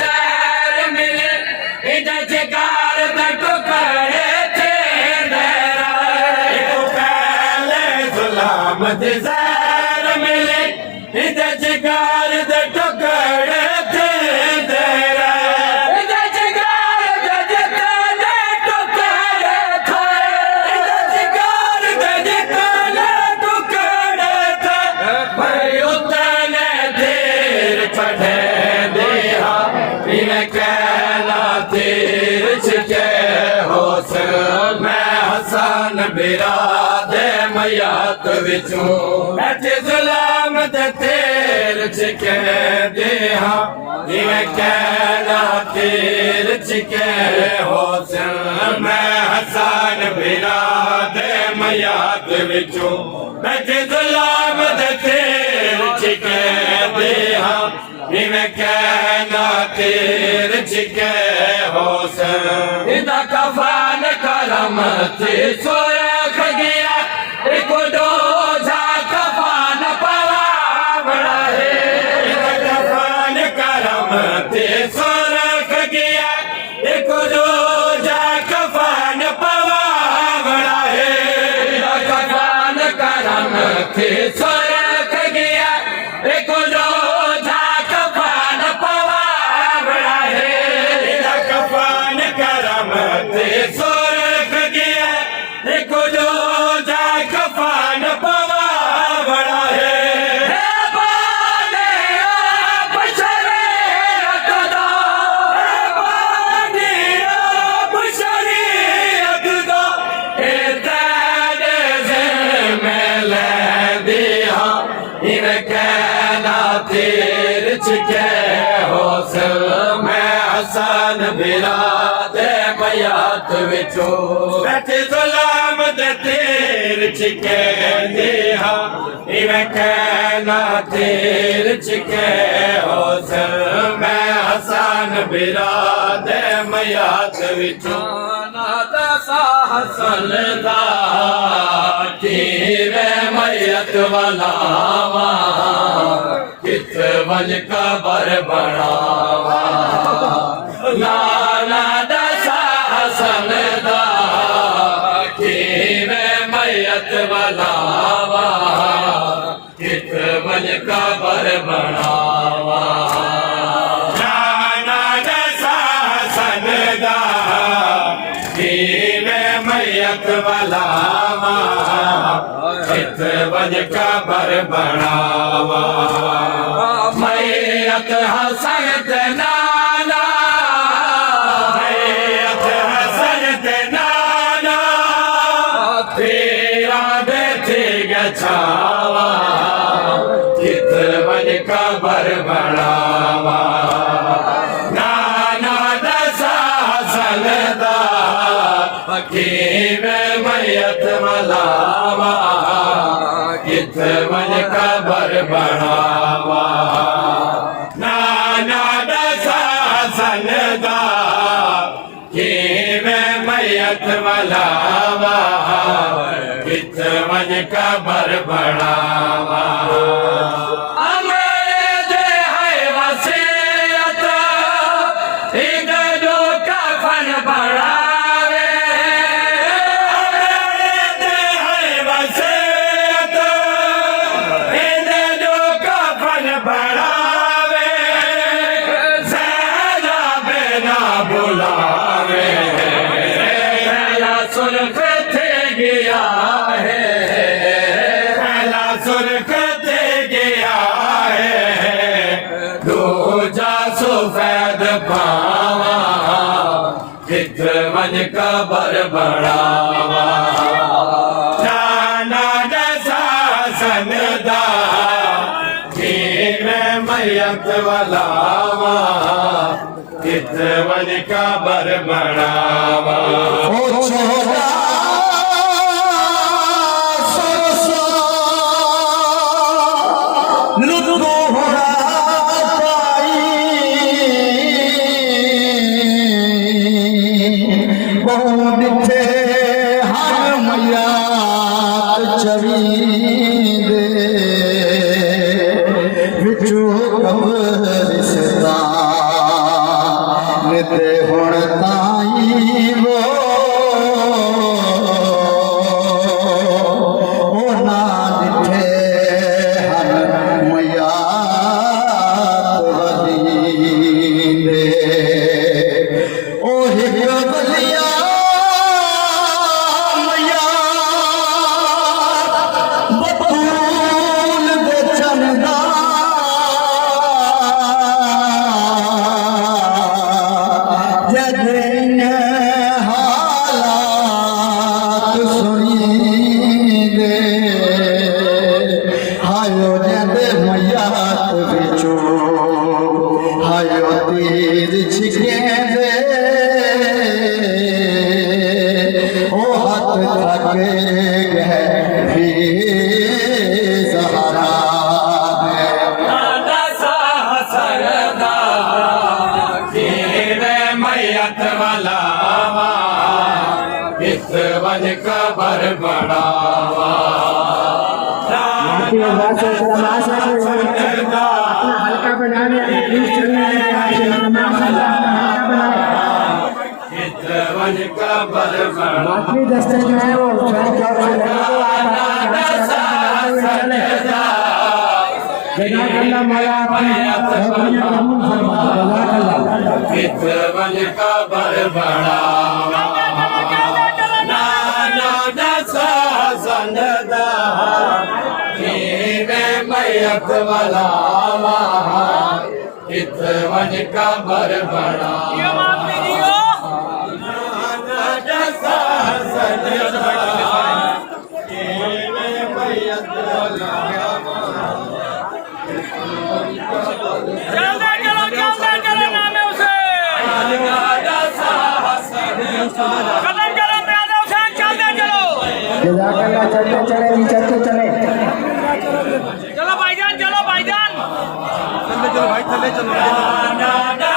जहर मिले इधर जिगर दे टुकड़े थे तेरा पहले जुल्म दे जहर मिले इधर जिगर दे टुकड़े थे तेरा इधर जिगर दे टुकड़े थे इधर जिगर दे टुकड़े थे मैं उतने देर चढ़े दिया इन्हें कहना तेर छिके हो सर मैं हसन बिरादे मयात विचों बैठे जुलाम दे तेर छिके दिया इन्हें कहना तेर छिके हो सर मैं हसन बिरादे मयात विचों बैठे जुलाम दे तेर छिके दिया इन्हें कहना तेर छिके हो सर इदा कफान करम ते सोरख गया एक दो जा कफान पवावड़ा है इदा कफान करम ते सोरख गया एक दो जा कफान पवावड़ा है इदा कफान करम ते सोरख गया एक दो सोरख गया एक जो जा कफान पवा बड़ा है तेर छिके हो सर मैं हसन बिरादे मयात विचों बैठे जुलाम दे तेर छिके दिया इवें कहना तेर छिके हो सर मैं हसन बिरादे मयात विचों नादा सा हसन दा तेरे मयत वलावा कित वज कबर बनावा नाना दसा हसन दा खीवे मयत वलावा कित वज कबर बनावा नाना दसा हसन दा खीवे मयत वलावा कित वज कबर बनावा मयत हसनत नाना मयत हसनत नाना तेरा बैठे गछावा कित वज कबर बनावा नाना दसा हसन दा खीवे मयत वलावा कित वज कबर बनावा नाना दसा हसन दा खीवे मयत वलावा कित वज कबर बनावा वज कबर बढ़ावा नाना दसा हसन दा खीवे मयत वलावा कित वज कबर बढ़ावा विचो कबर किते हुण ताईं वो ना ॾिठे हर मैया वॾींदे ओ हिकु बलिया मैया बतूल दे चंदा जदन हालात सुनींदे हायो जद मैया बिचो हायो तीर छिकेंदे ओ हाथ थके गए फिर सहारा दसा सरदा जीवे मैयत वलावा कित वन कबर बनावा हल्का बनाने प्लीज चलने कित वन कबर बनावा बाकी दस्ते जो है वो जज़ाकल्लाह मौला अपनी कबूल फरमा जज़ाकल्लाह कित वन कबर बनावा नाना दसा संदा जीवे मैयत वलावा कित वन कबर बनावा नाना दसा संदा जीवे मैयत वलावा जज़ाकल्लाह चलते चले जी चलते चले चलो भाईजान चलो भाईजान चलो भाई थले चलो